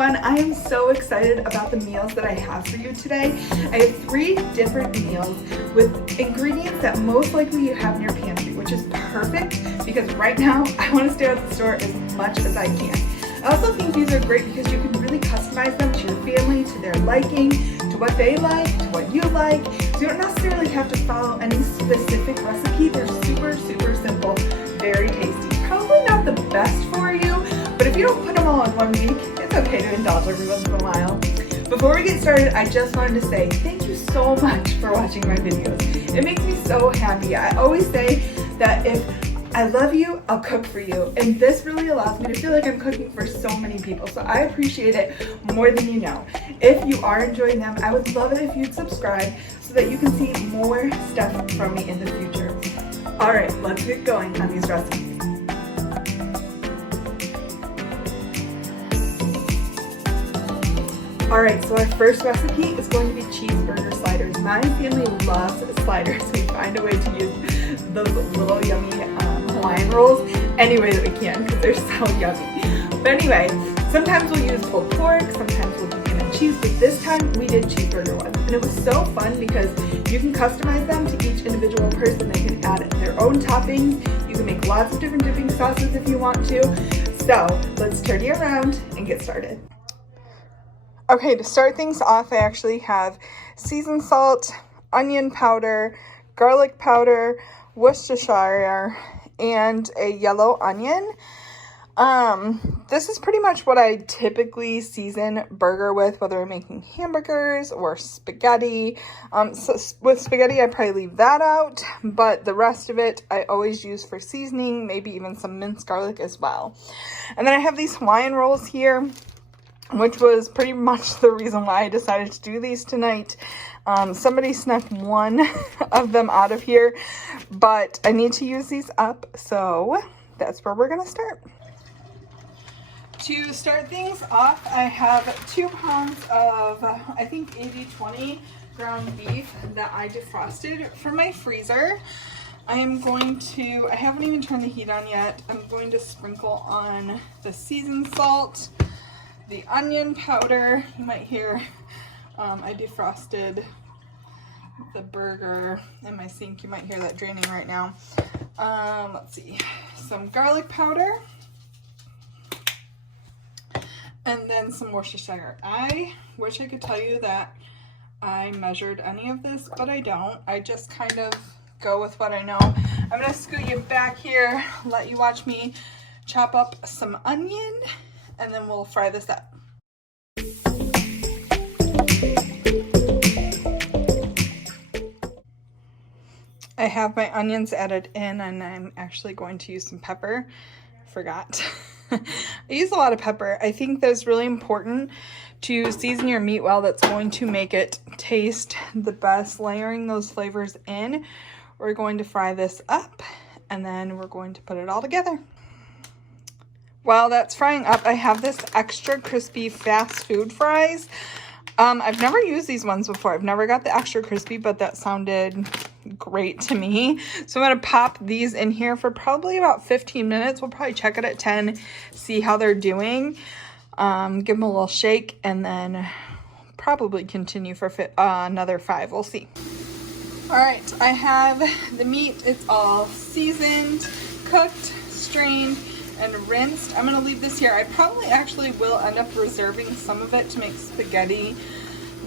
everyone. I am so excited about the meals that I have for you today. I have 3 different meals with ingredients that most likely you have in your pantry, which is perfect because right now I want to stay at the store as much as I can. I also think these are great because you can really customize them to your family, to their liking, to what they like, to what you like. So you don't necessarily have to follow any specific recipe. They're super simple, very tasty. Probably not the best for you, but if you don't put them all in one week, it's okay to indulge every once in a while. Before we get started, I just wanted to say thank you so much for watching my videos. It makes me so happy. I always say that if I love you, I'll cook for you. And this really allows me to feel like I'm cooking for so many people. So I appreciate it more than you know. If you are enjoying them, I would love it if you'd subscribe so that you can see more stuff from me in the future. All right, let's get going on these recipes. All right, so our first recipe is going to be cheeseburger sliders. My family loves sliders. We find a way to use those little yummy Hawaiian rolls any way that we can because they're so yummy. But anyway, sometimes we'll use pulled pork, sometimes we'll do ham and cheese, but this time we did cheeseburger ones. And it was so fun because you can customize them to each individual person. They can add their own toppings. You can make lots of different dipping sauces if you want to. So let's turn you around and get started. Okay, to start things off, I actually have seasoned salt, onion powder, garlic powder, Worcestershire, and a yellow onion. This is pretty much what I typically season burger with, whether I'm making hamburgers or spaghetti. So with spaghetti, I probably leave that out, but the rest of it I always use for seasoning, maybe even some minced garlic as well. And then I have these Hawaiian rolls here, which was pretty much the reason why I decided to do these tonight. Somebody snuck one of them out of here, but I need to use these up, so that's where we're gonna start. To start things off, I have 2 pounds of, I think 80/20 ground beef that I defrosted from my freezer. I haven't even turned the heat on yet. I'm going to sprinkle on the seasoned salt, the onion powder. You might hear I defrosted the burger in my sink. You might hear that draining right now. Let's see, some garlic powder, and then some Worcestershire. I wish I could tell you that I measured any of this, but I don't. I just kind of go with what I know. I'm gonna scoot you back here, let you watch me chop up some onion, and then we'll fry this up. I have my onions added in, and I'm actually going to use some pepper. Forgot. I use a lot of pepper. I think that's really important to season your meat well. That's going to make it taste the best, layering those flavors in. We're going to fry this up, and then we're going to put it all together. While that's frying up, I have this extra crispy fast food fries. I've never used these ones before. I've never got the extra crispy, but that sounded great to me. So I'm going to pop these in here for probably about 15 minutes. We'll probably check it at 10, see how they're doing. Give them a little shake, and then probably continue for another 5. We'll see. All right, I have the meat. It's all seasoned, cooked, strained, and rinsed. I'm gonna leave this here. I probably actually will end up reserving some of it to make spaghetti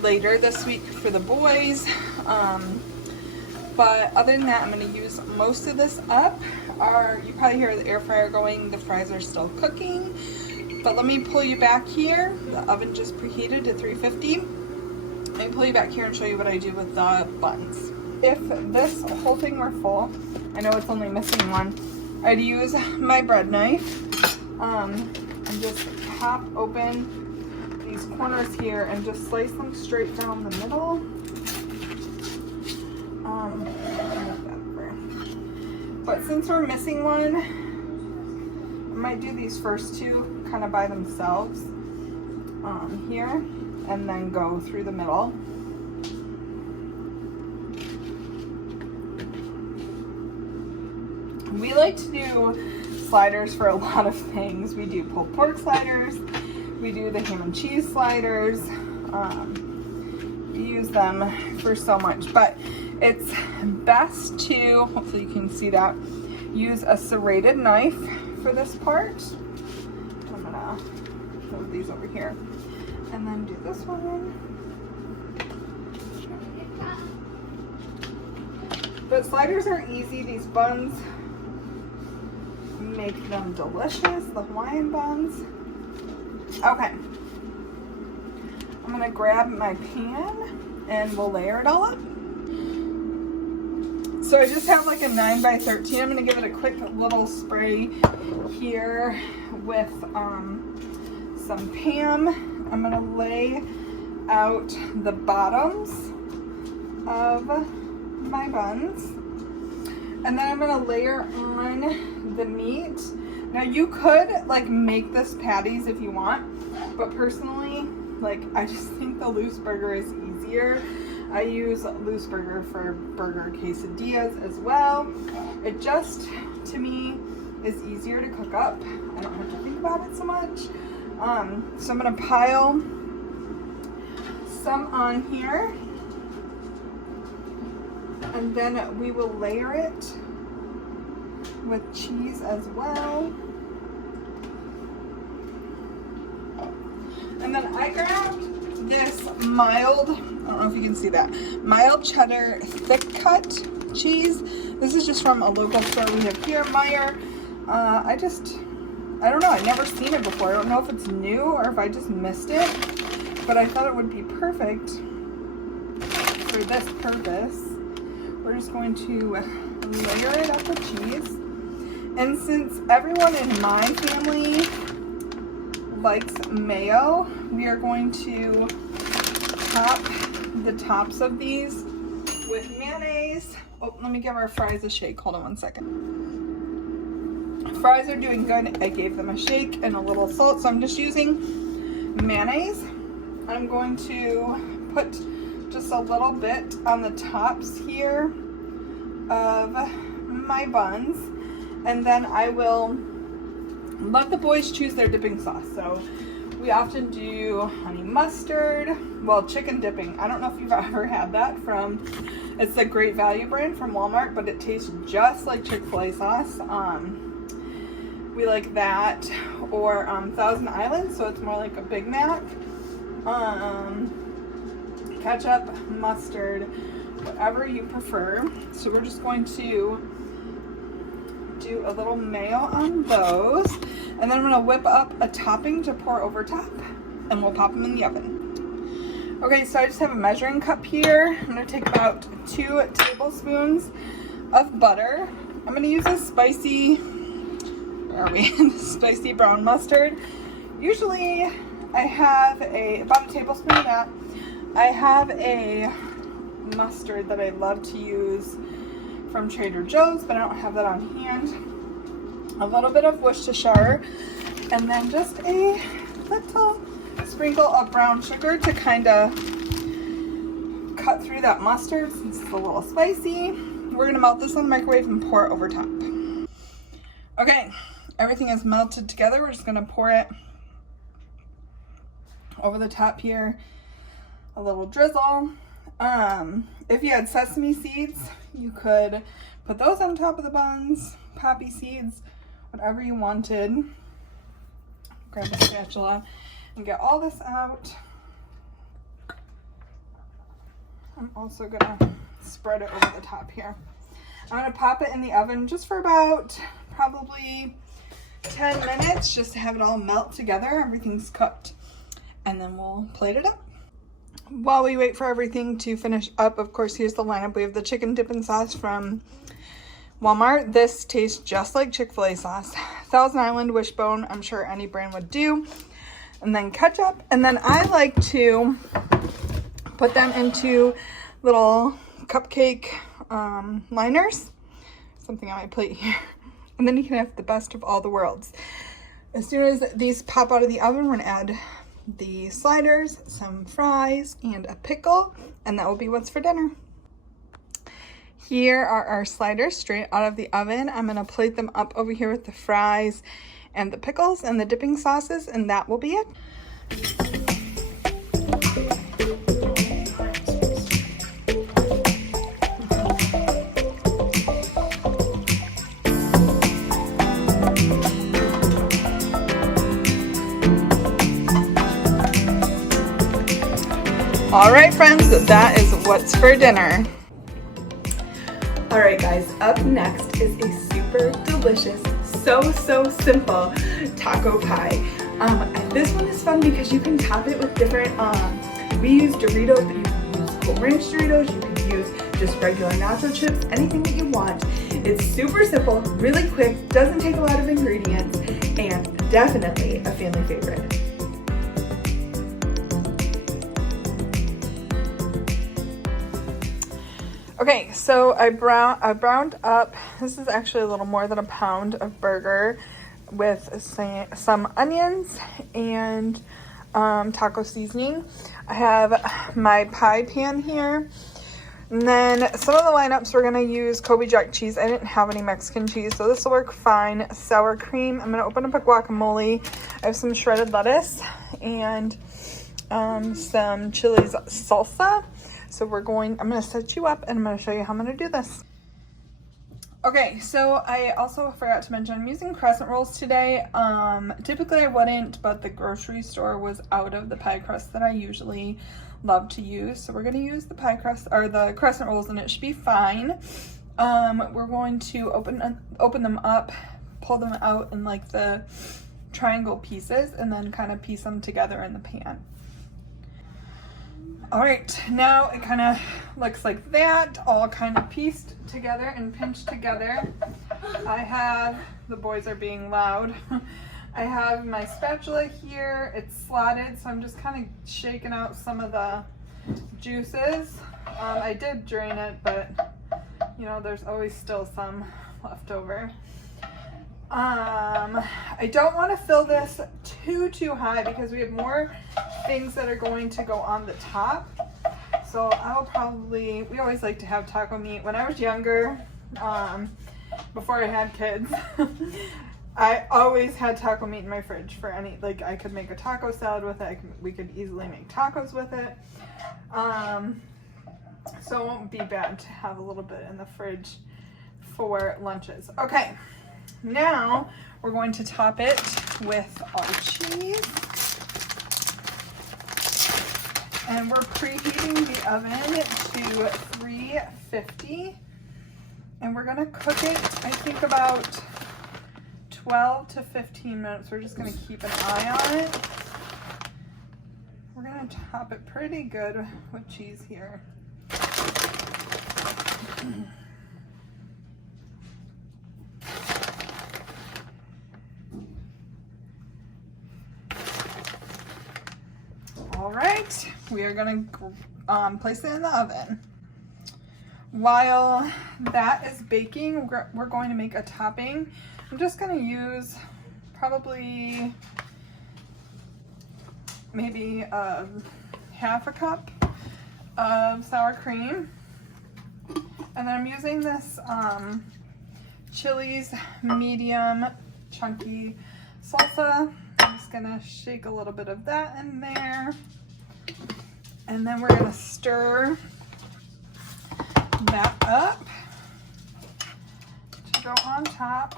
later this week for the boys. But other than that, I'm gonna use most of this up. You probably hear the air fryer going. The fries are still cooking. But let me pull you back here. The oven just preheated to 350. Let me pull you back here and show you what I do with the buns. If this whole thing were full, I know it's only missing one, I'd use my bread knife and just pop open these corners here and just slice them straight down the middle. But since we're missing one, I might do these first 2 kind of by themselves here, and then go through the middle. We like to do sliders for a lot of things. We do pulled pork sliders, We do the ham and cheese sliders. We use them for so much, but it's best to, hopefully you can see that, use a serrated knife for this part. I'm gonna move these over here and then do this one. But sliders are easy. These buns make them delicious, the Hawaiian buns. Okay, I'm gonna grab my pan and we'll layer it all up. So I just have like a 9 by 13. I'm gonna give it a quick little spray here with some Pam. I'm gonna lay out the bottoms of my buns, and then I'm gonna layer on the meat. Now you could like make this patties if you want, but personally, like I just think the loose burger is easier. I use loose burger for burger quesadillas as well. It just, to me, is easier to cook up. I don't have to think about it so much. So I'm gonna pile some on here, and then we will layer it with cheese as well. And then I grabbed this mild, I don't know if you can see that, mild cheddar thick cut cheese. This is just from a local store we have here, Meyer. I don't know, I've never seen it before. I don't know if it's new or if I just missed it, but I thought it would be perfect for this purpose. We're just going to layer it up with cheese. And since everyone in my family likes mayo, we are going to top the tops of these with mayonnaise. Oh, let me give our fries a shake. Hold on one second. Fries are doing good. I gave them a shake and a little salt, so I'm just using mayonnaise. I'm going to put just a little bit on the tops here of my buns, and then I will let the boys choose their dipping sauce. So we often do honey mustard, well, chicken dipping. I don't know if you've ever had that from, it's the Great Value brand from Walmart, but it tastes just like Chick-fil-A sauce. We like that, or Thousand Island, so it's more like a Big Mac. Ketchup, mustard, whatever you prefer. So we're just going to do a little mayo on those, and then I'm going to whip up a topping to pour over top, and we'll pop them in the oven. Okay, so I just have a measuring cup here. I'm going to take about 2 tablespoons of butter. I'm going to use a spicy, where are we? Spicy brown mustard. Usually I have about a tablespoon of that. I have a mustard that I love to use from Trader Joe's, but I don't have that on hand. A little bit of Worcestershire, and then just a little sprinkle of brown sugar to kind of cut through that mustard since it's a little spicy. We're gonna melt this in the microwave and pour it over top. Okay, everything is melted together. We're just gonna pour it over the top here. A little drizzle. If you had sesame seeds, you could put those on top of the buns, poppy seeds, whatever you wanted. Grab a spatula and get all this out. I'm also gonna spread it over the top here. I'm gonna pop it in the oven just for about probably 10 minutes, just to have it all melt together. Everything's cooked, and then we'll plate it up. While we wait for everything to finish up, of course, here's the lineup. We have the chicken dipping sauce from Walmart. This tastes just like Chick-fil-A sauce. Thousand Island, Wishbone, I'm sure any brand would do. And then ketchup. And then I like to put them into little cupcake liners. Something on my plate here. And then you can have the best of all the worlds. As soon as these pop out of the oven, we're gonna add the sliders, some fries, and a pickle, and that will be what's for dinner. Here are our sliders straight out of the oven. I'm gonna plate them up over here with the fries and the pickles and the dipping sauces, and that will be it. All right, friends, that is what's for dinner. All right, guys, up next is a super delicious, so simple taco pie. And this one is fun because you can top it with different, we use Doritos, but you can use Cool Ranch Doritos, you can use just regular nacho chips, anything that you want. It's super simple, really quick, doesn't take a lot of ingredients, and definitely a family favorite. Okay, so I browned up, this is actually a little more than a pound of burger with some onions and taco seasoning. I have my pie pan here. And then some of the lineups we're gonna use Kobe Jack cheese. I didn't have any Mexican cheese, so this will work fine. Sour cream. I'm gonna open up a guacamole. I have some shredded lettuce and some chilies salsa. So I'm gonna set you up and I'm gonna show you how I'm gonna do this. Okay, so I also forgot to mention I'm using crescent rolls today. Typically I wouldn't, but the grocery store was out of the pie crust that I usually love to use. So we're gonna use the pie crust or the crescent rolls and it should be fine. We're going to open them up, pull them out in like the triangle pieces and then kind of piece them together in the pan. All right, now it kind of looks like that, all kind of pieced together and pinched together. The boys are being loud. I have my spatula here, it's slotted, so I'm just kind of shaking out some of the juices. I did drain it, but you know, there's always still some left over. I don't want to fill this too high because we have more things that are going to go on the top. So we always like to have taco meat. When I was younger, before I had kids, I always had taco meat in my fridge for I could make a taco salad with it. We could easily make tacos with it. So it won't be bad to have a little bit in the fridge for lunches. Okay. Now we're going to top it with our cheese. And we're preheating the oven to 350. And we're gonna cook it, I think about 12 to 15 minutes. We're just gonna keep an eye on it. We're gonna top it pretty good with cheese here. All right, we are gonna place it in the oven. While that is baking, we're going to make a topping. I'm just gonna use probably maybe half a cup of sour cream. And then I'm using this Chili's medium chunky salsa. I'm just gonna shake a little bit of that in there. And then we're gonna stir that up to go on top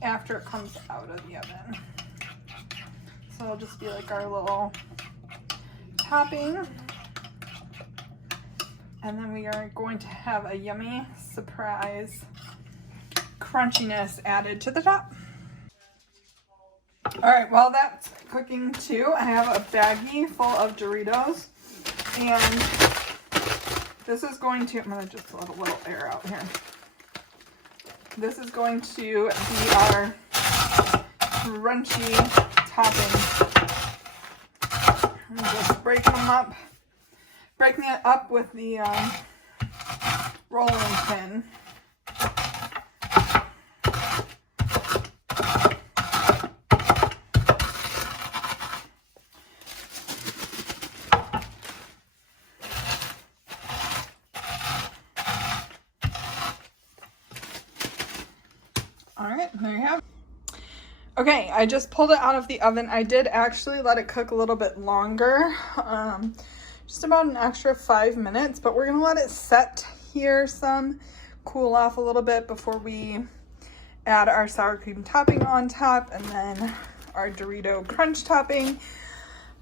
after it comes out of the oven. So it'll just be like our little topping. And then we are going to have a yummy surprise crunchiness added to the top. All right, while that's cooking too, I have a baggie full of Doritos. And this is going to, I'm gonna just let a little air out here. This is going to be our crunchy topping. I'm just breaking it up with the rolling pin. All right, there you have it. Okay, I just pulled it out of the oven. I did actually let it cook a little bit longer, just about an extra 5 minutes, but we're gonna let it set here some, cool off a little bit before we add our sour cream topping on top and then our Dorito crunch topping,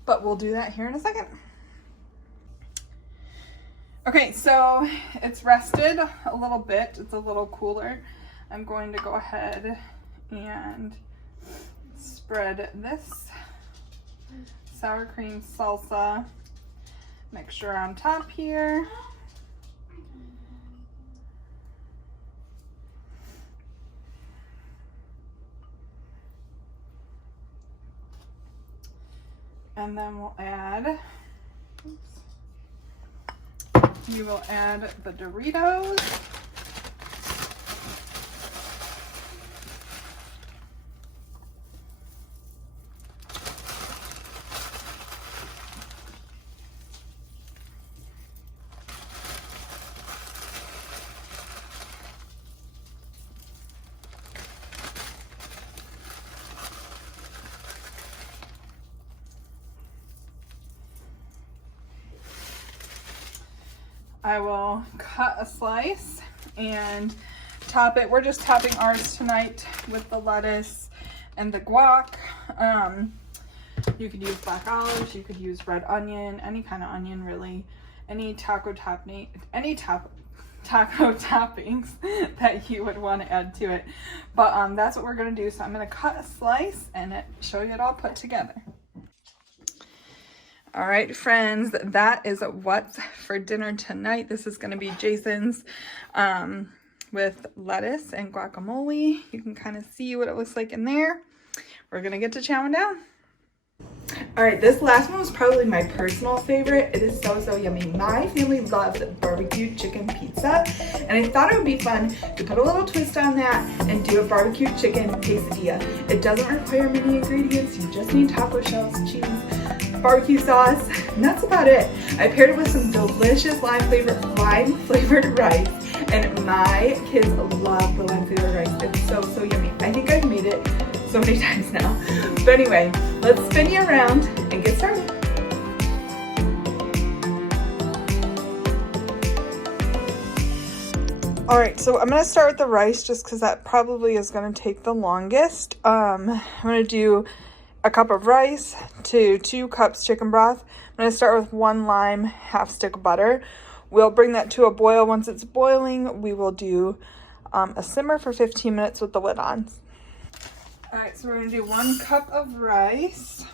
but we'll do that here in a second. Okay, so it's rested a little bit. It's a little cooler. I'm going to go ahead and spread this sour cream salsa mixture on top here. And then we'll add, you will add the Doritos. I will cut a slice and top it. We're just topping ours tonight with the lettuce and the guac. You could use black olives, you could use red onion, any kind of onion really, any taco toppings that you would want to add to it. But that's what we're gonna do. So I'm gonna cut a slice and show you it all put together. All right, friends, that is what's for dinner tonight. This is going to be Jason's with lettuce and guacamole. You can kind of see what it looks like in there. We're going to get to chowing down. All right, this last one was probably my personal favorite. It is so yummy. My family loves barbecue chicken pizza, and I thought it would be fun to put a little twist on that and do a barbecue chicken quesadilla. It doesn't require many ingredients. You just need taco shells, cheese, barbecue sauce, and that's about it. I paired it with some delicious lime flavored rice, and my kids love the lime flavored rice. It's so yummy. I think I've made it so many times now. But anyway, let's spin you around and get started. All right, so I'm gonna start with the rice just because that probably is gonna take the longest. I'm gonna do a cup of rice to 2 cups chicken broth. I'm gonna start with 1 lime, half stick of butter. We'll bring that to a boil. Once it's boiling, we will do a simmer for 15 minutes with the lid on. All right, so we're gonna do 1 cup of rice.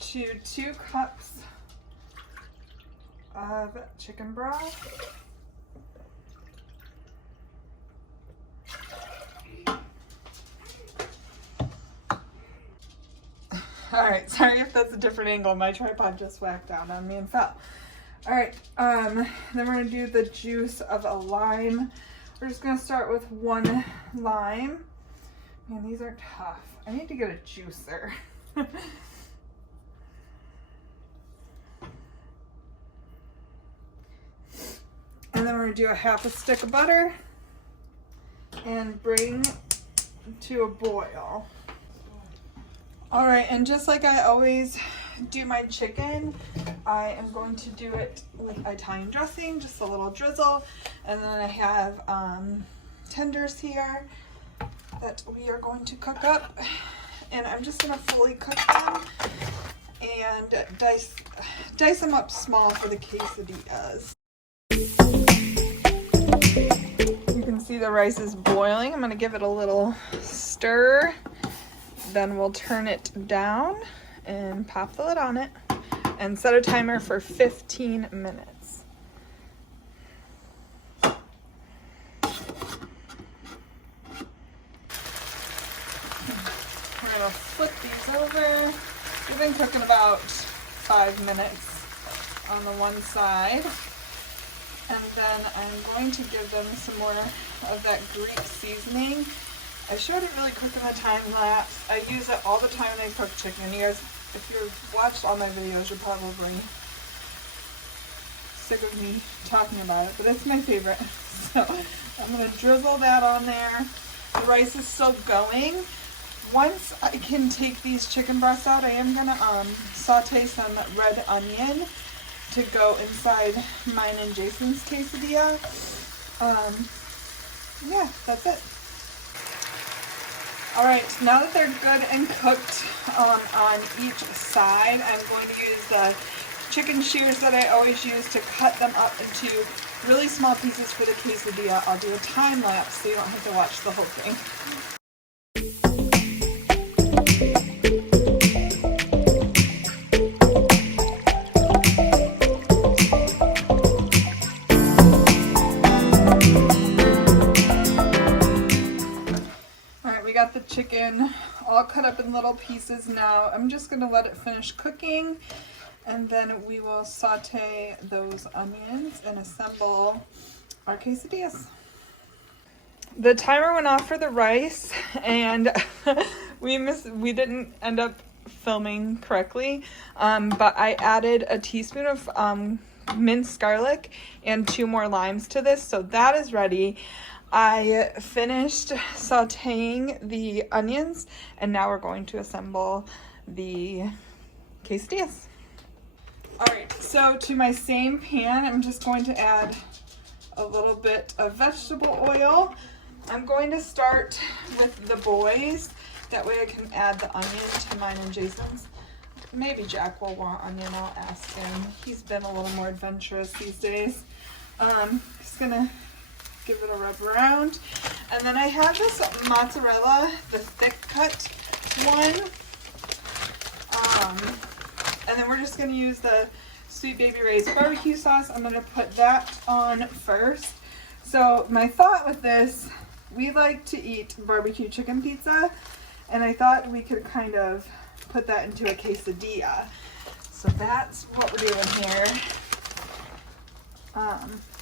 To 2 cups of chicken broth. All right, sorry if that's a different angle. My tripod just whacked out on me and fell. All right, then we're gonna do the juice of a lime. We're just gonna start with 1 lime. Man, these are tough. I need to get a juicer. And then we're gonna do a half a stick of butter and bring to a boil. All right, and just like I always do my chicken, I am going to do it with Italian dressing, just a little drizzle. And then I have tenders here that we are going to cook up. And I'm just gonna fully cook them and dice them up small for the quesadillas. You can see the rice is boiling. I'm gonna give it a little stir. Then we'll turn it down and pop the lid on it and set a timer for 15 minutes. We're gonna flip these over. We've been cooking about 5 minutes on the one side. And then I'm going to give them some more of that Greek seasoning. I showed it really quick in the time lapse. I use it all the time when I cook chicken. You guys, if you've watched all my videos, you're probably sick of me talking about it, but it's my favorite. So I'm gonna drizzle that on there. The rice is still going. Once I can take these chicken breasts out, I am gonna saute some red onion to go inside mine and Jason's quesadilla. Yeah, that's it. All right, now that they're good and cooked on each side, I'm going to use the chicken shears that I always use to cut them up into really small pieces for the quesadilla. I'll do a time lapse so you don't have to watch the whole thing. Got the chicken all cut up in little pieces now. I'm just going to let it finish cooking, and then we will saute those onions and assemble our quesadillas. The timer went off for the rice, and we didn't end up filming correctly, but I added a teaspoon of minced garlic and 2 more limes to this, so that is ready. I finished sauteing the onions, and now we're going to assemble the quesadillas. All right, so to my same pan, I'm just going to add a little bit of vegetable oil. I'm going to start with the boys. That way I can add the onion to mine and Jason's. Maybe Jack will want onion, I'll ask him. He's been a little more adventurous these days. Just gonna give it a rub around. And then I have this mozzarella, the thick cut one. And then we're just gonna use the Sweet Baby Ray's barbecue sauce. I'm gonna put that on first. So my thought with this, we like to eat barbecue chicken pizza, and I thought we could kind of put that into a quesadilla. So that's what we're doing here.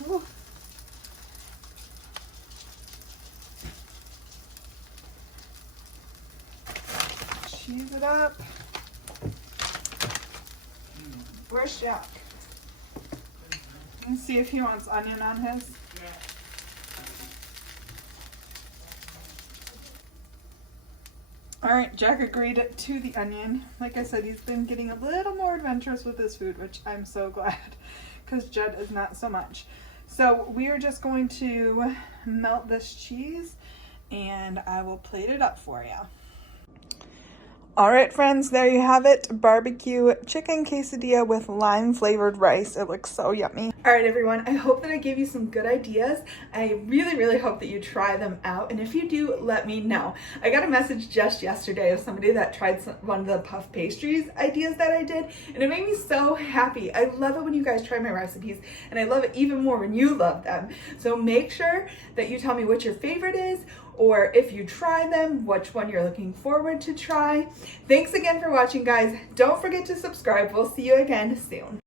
Ooh. Cheese it up. Where's Jack? Let's see if he wants onion on his. All right, Jack agreed to the onion. Like I said, he's been getting a little more adventurous with his food, which I'm so glad, because Jed is not so much. So we are just going to melt this cheese, and I will plate it up for you. All right, friends, there you have it. Barbecue chicken quesadilla with lime flavored rice. It looks so yummy. All right, everyone, I hope that I gave you some good ideas. I really, really hope that you try them out. And if you do, let me know. I got a message just yesterday of somebody that tried one of the puff pastries ideas that I did, and it made me so happy. I love it when you guys try my recipes, and I love it even more when you love them. So make sure that you tell me what your favorite is, or if you try them, which one you're looking forward to try. Thanks again for watching, guys. Don't forget to subscribe. We'll see you again soon.